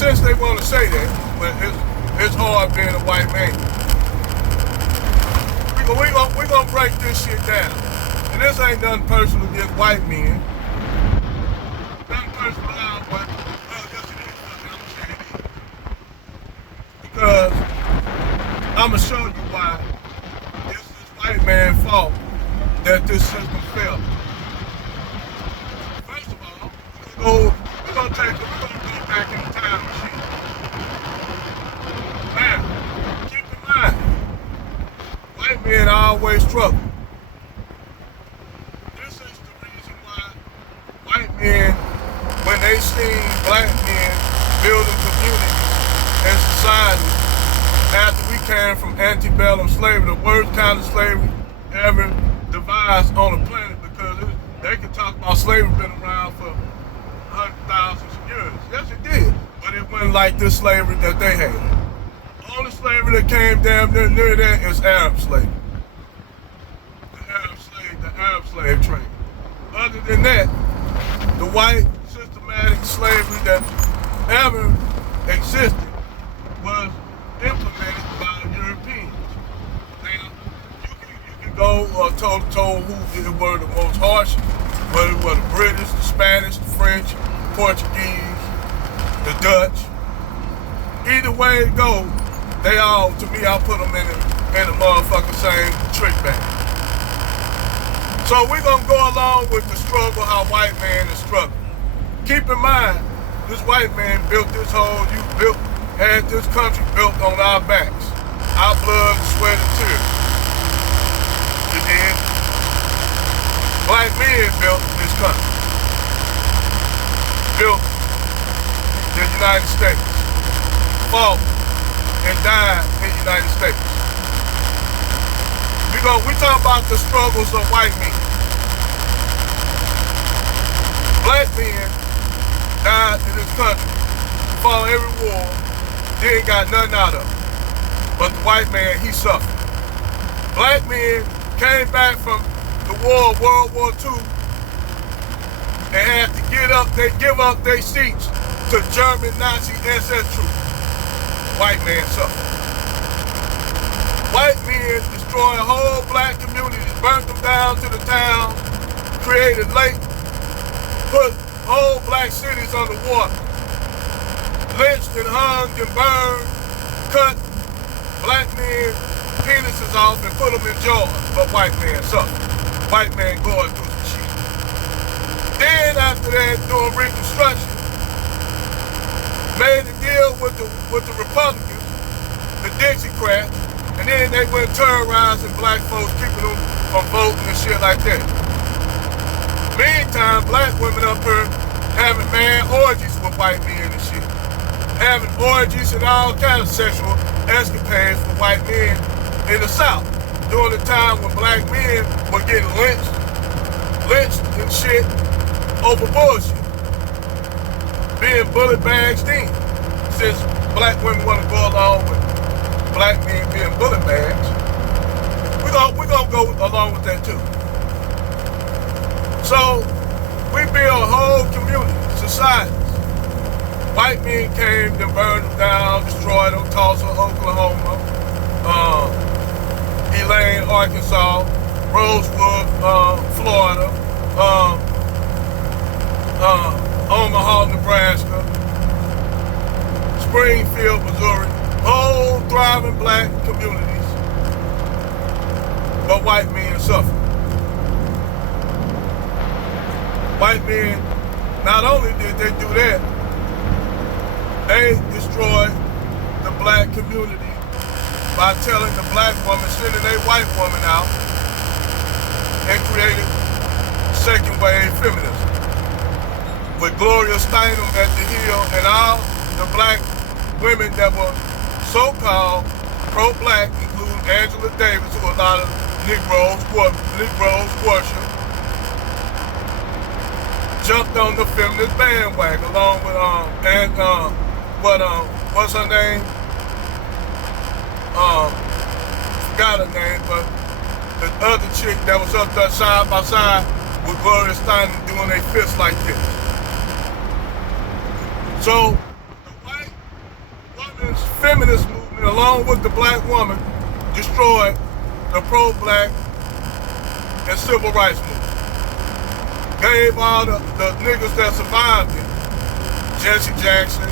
since they want to say that, but it's hard being a white man. We gonna break this shit down. And this ain't nothing personal against white men. Nothing personal now, but well, yes it is. I'm saying it is. Because I'ma show you why it's this white man's fault that this system failed. First of all, we're gonna go back in the time machine. Now, keep in mind, white men always struggle. This is the reason why white men, when they seen black men building communities and society after we came from antebellum slavery, the worst kind of slavery ever devised on the planet, because they can talk about slavery been around for thousands of years. Yes, it did. But it wasn't like this slavery that they had. The only slavery that came damn near that is Arab slavery. The Arab slave trade. Other than that, the white systematic slavery that ever existed was implemented by Europeans. Now, you can go toe-to-toe who were the most harsh, whether it was the British, the Spanish, the French, Portuguese, the Dutch. Either way it go, they all, to me, I'll put them in the motherfucking same trick bag. So we're gonna go along with the struggle, how white man is struggling. Keep in mind, this white man built this had this country built on our backs. Our blood, sweat, and tears. You did? Black men built this country. Built the United States. Fought and died in the United States. We talk about the struggles of white men. Black men died in this country, fought every war, didn't got nothing out of it. But the white man, he suffered. Black men came back from the war, World War II, and had to give up their seats to German Nazi SS troops. White man suffered. White men destroyed whole black communities, burnt them down to the town, created lakes, put whole black cities under water, lynched and hung and burned, cut black men penises off and put them in jars. But white man suffered. White man going through some shit. Then after that, doing Reconstruction, made a deal with the Republicans, the Dixiecrats, and then they went terrorizing black folks, keeping them from voting and shit like that. Meantime, black women up here having man orgies with white men and shit. Having orgies and all kinds of sexual escapades with white men in the South. During the time when black men were getting lynched and shit over bullshit. Being bullet bags in. Since black women want to go along with black men being bullet bags, we're gonna go along with that too. So we build whole community, societies. White men came, then burned them down, destroyed them, Tulsa, Oklahoma, Elaine, Arkansas, Rosewood, Florida, Omaha, Nebraska, Springfield, Missouri, whole thriving black communities, but white men suffer. White men, not only did they do that, they destroyed the black community by telling the black woman, sending a white woman out, and created second wave feminism. With Gloria Steinem at the heel and all the black women that were so-called pro-black, including Angela Davis, who a lot of Negroes worship, jumped on the feminist bandwagon along with what's her name? Forgot her name, but the other chick that was up there side by side with Gloria Steinem doing their fists like this. So the white feminist movement, along with the black woman, destroyed the pro-black and civil rights movement. Gave all the niggas that survived it, Jesse Jackson,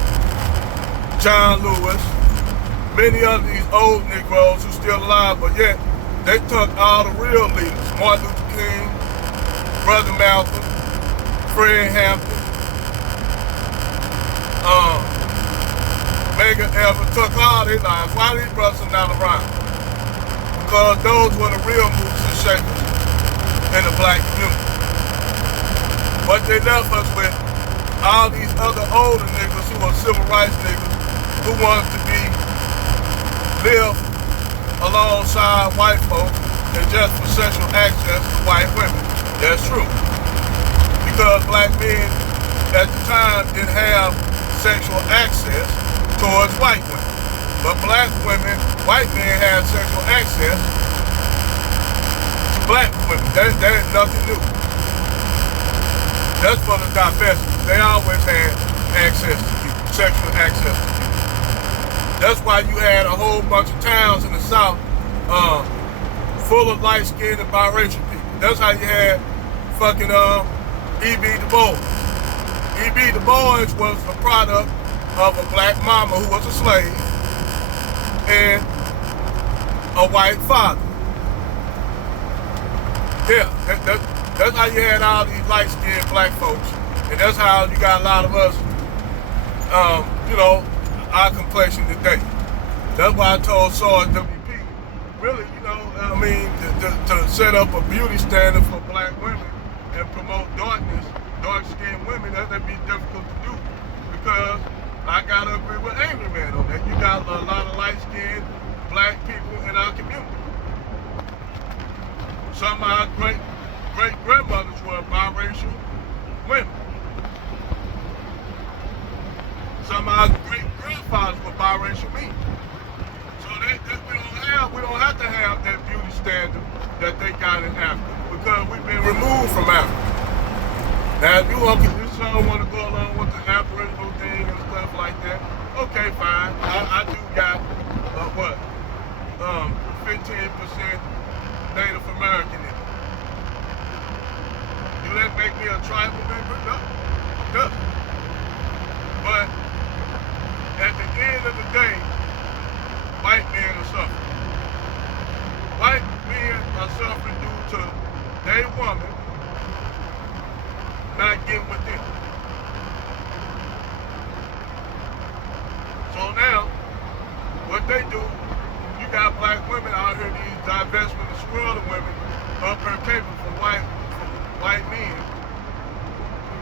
John Lewis, many of these old Negroes who still alive, but yet they took all the real leaders, Martin Luther King, Brother Malcolm, Fred Hampton, Medgar Evers, took all their lives. Why these brothers are not around? Because those were the real movers and shakers in the black community. What they left us with, all these other older niggas who are civil rights niggas who wanted to live alongside white folks and just for sexual access to white women. That's true. Because black men at the time didn't have sexual access towards white women. But black women, white men had sexual access to black women. That is nothing new. That's for the divestment. They always had access to people, sexual access to people. That's why you had a whole bunch of towns in the South full of light-skinned and biracial people. That's how you had fucking E.B. Du Bois. E.B. Du Bois was a product of a black mama who was a slave and a white father. Yeah, that's how you had all these light-skinned black folks. And that's how you got a lot of us, our complexion today. That's why I told Sarge W.P. really, to set up a beauty standard for black women and promote dark-skinned women, that'd be difficult to do because I gotta agree with Angry Man on that. You got a lot of light-skinned black people in our community. Some of our great-grandmothers were biracial women. Some of our great-grandfathers were biracial men. So we don't have to have that beauty standard that they got in Africa because we've been removed from Africa. Now, if you don't want to go along with the Aboriginal thing and stuff like that, okay, fine. I do got 15% Native American in it. Do that make me a tribal member? No, it doesn't. But at the end of the day, white men are suffering. White men are suffering due to their woman not getting with them. So now, what they do, you got black women out here, these divestment and swirling women up her capable from white men.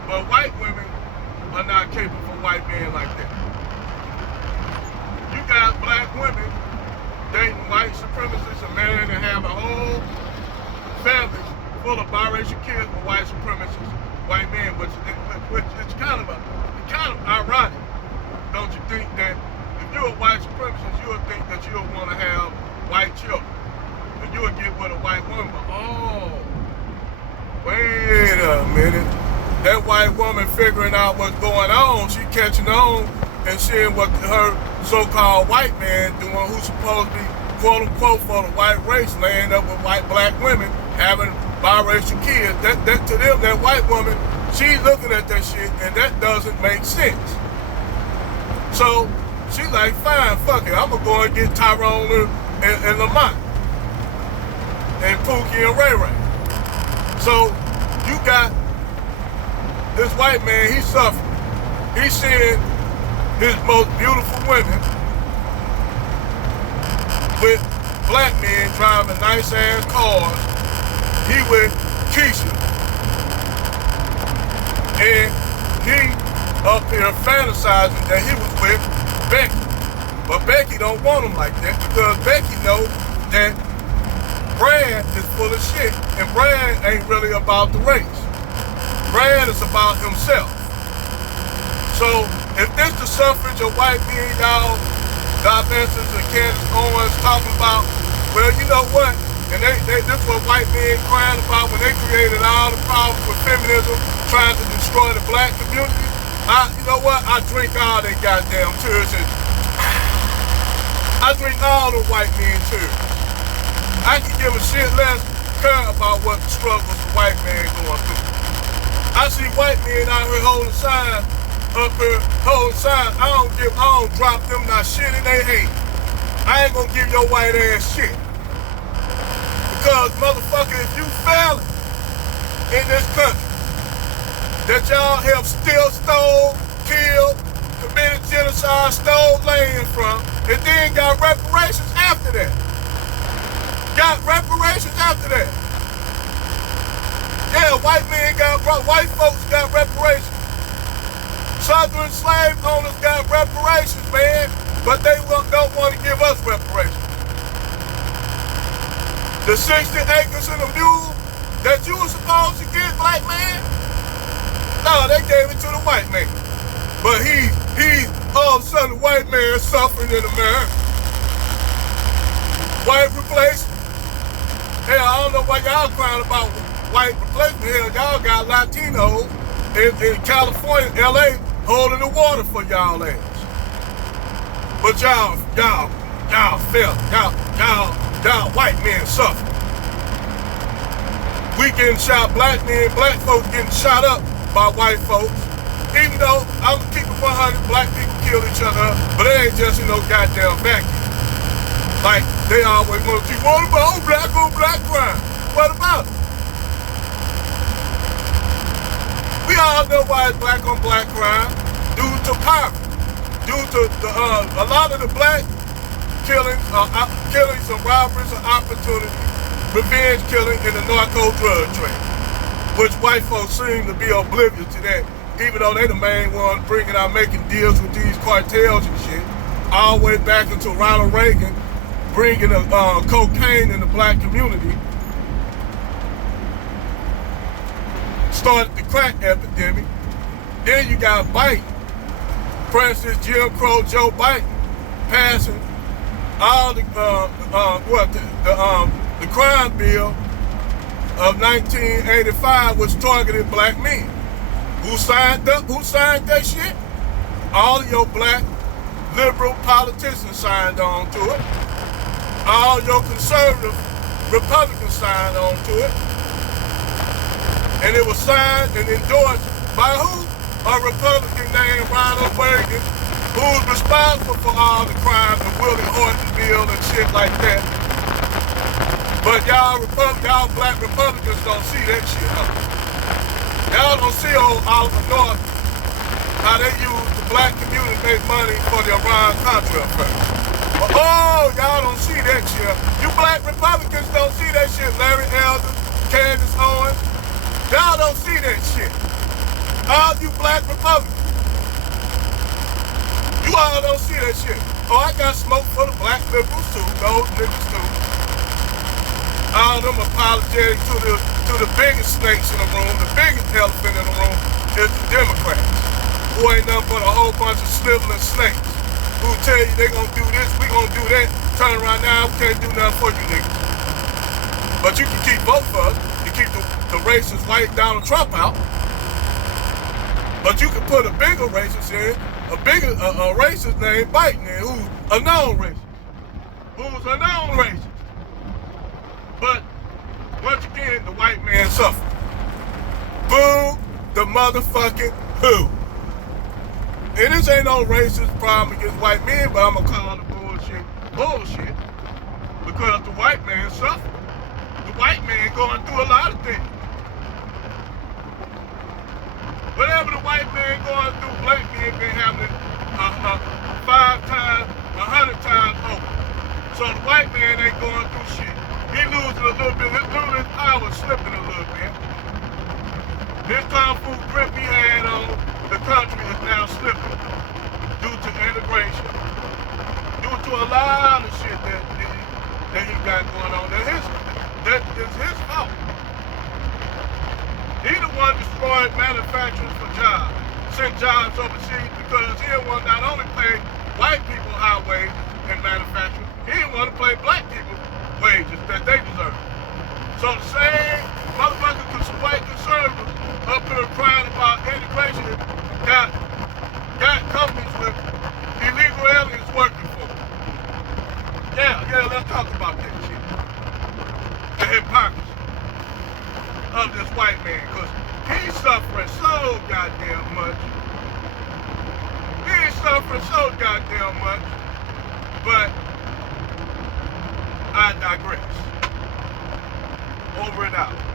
But white women are not capable for white men like that. You got black women dating white supremacists and marrying and have a whole family full of biracial kids with white supremacists, white men, which it's kind of ironic, don't you think, that if you're a white supremacist, you'll think that you'll want to have white children. And you'll get with a white woman. Oh, wait a minute. That white woman figuring out what's going on, she catching on and seeing what her so-called white man doing, who's supposed to be, quote-unquote, for the white race, laying up with black women, having biracial kids. That to them, that white woman, she's looking at that shit, and that doesn't make sense. So she's like, fine, fuck it, I'm gonna go and get Tyrone and Lamont, and Pookie and Ray Ray. So you got this white man, he's suffering. He's seeing his most beautiful women with black men driving nice ass cars. He with Keisha. And he up here fantasizing that he was with Becky. But Becky don't want him like that because Becky knows that Brad is full of shit. And Brad ain't really about the race. Brad is about himself. So if this the suffrage of white men, y'all, Divestors and Candace Owens talking about, well, you know what? And this is what white men crying about when they created all the problems with feminism, trying to destroy the black community. You know what? I drink all they goddamn tears and I drink all the white men too. I can give a shit less care about what the struggles the white man going through. I see white men out here holding signs up here, holding signs. I don't drop them not shit in their hand. I ain't gonna give your white ass shit. Because motherfucker, if you fail in this country, that y'all have still stole, killed, committed genocide, stole land from, and then got reparations after that. Yeah, white folks got reparations. Southern slave owners got reparations, man, but they don't want to give us reparations. The 60 acres and the mule that you were supposed to get, black man, no, they gave it to the white man. But he all of a sudden, the white man suffering in America. White replacement. Hell, I don't know why y'all crying about white replacement. Hell, y'all got Latinos in California, LA, holding the water for y'all ass. But y'all felt, y'all white men suffer. We getting shot, black folks getting shot up by white folks. Even though I'm gonna keep it 100, black people kill each other, but it ain't just in no goddamn vacuum. Like they always want to keep on about black on black crime. What about it? We all know why it's black on black crime due to poverty, due to a lot of the black killings and robberies and opportunity, revenge killing in the narco drug trade, which white folks seem to be oblivious to that. Even though they the main one bringing out making deals with these cartels and shit, all the way back into Ronald Reagan bringing cocaine in the black community, started the crack epidemic. Then you got Biden, President Jim Crow Joe Biden, passing all the crime bill of 1985, which targeted black men. Who signed that shit? All of your black liberal politicians signed on to it. All your conservative Republicans signed on to it. And it was signed and endorsed by who? A Republican named Ronald Reagan, who's responsible for all the crimes of Willie Horton bill and shit like that. But y'all black Republicans don't see that shit, huh? Y'all don't see old Oliver North, how they use the black community to make money for the Iran-Contra affair. Oh, y'all don't see that shit. You black Republicans don't see that shit. Larry Elder, Candace Owens, y'all don't see that shit. All you black Republicans, you all don't see that shit. Oh, I got smoke for the black liberals too, those niggas too. All them apologetic to the biggest snakes in the room, the biggest elephant in the room is the Democrats, who ain't nothing but a whole bunch of sniveling snakes who tell you they gonna do this, we gonna do that, turn around now, we can't do nothing for you niggas. But you can keep both of us, you keep the racist white Donald Trump out, but you can put a bigger racist in, a racist named Biden in, who's a known racist. But once again, the white man suffered. Boo the motherfucking who. And this ain't no racist problem against white men, but I'm gonna call the bullshit. Because the white man suffered. The white man going through a lot of things. Whatever the white man going through, black men been having 5 times, 100 times over. So the white man ain't going through shit. He losing a little bit, his power slipping a little bit. This Kung Fu grip he had on the country is now slipping due to integration, due to a lot of shit that he got going on. That is his fault. He the one destroyed manufacturers for jobs, sent jobs overseas because he didn't want to not only pay white people high wages in manufacturing, he didn't want to pay black people wages that they deserve. So the same motherfucking white conservatives up here crying about integration got companies with illegal aliens working for them. goddamn much. He ain't suffering so goddamn much. But I digress. Over and out.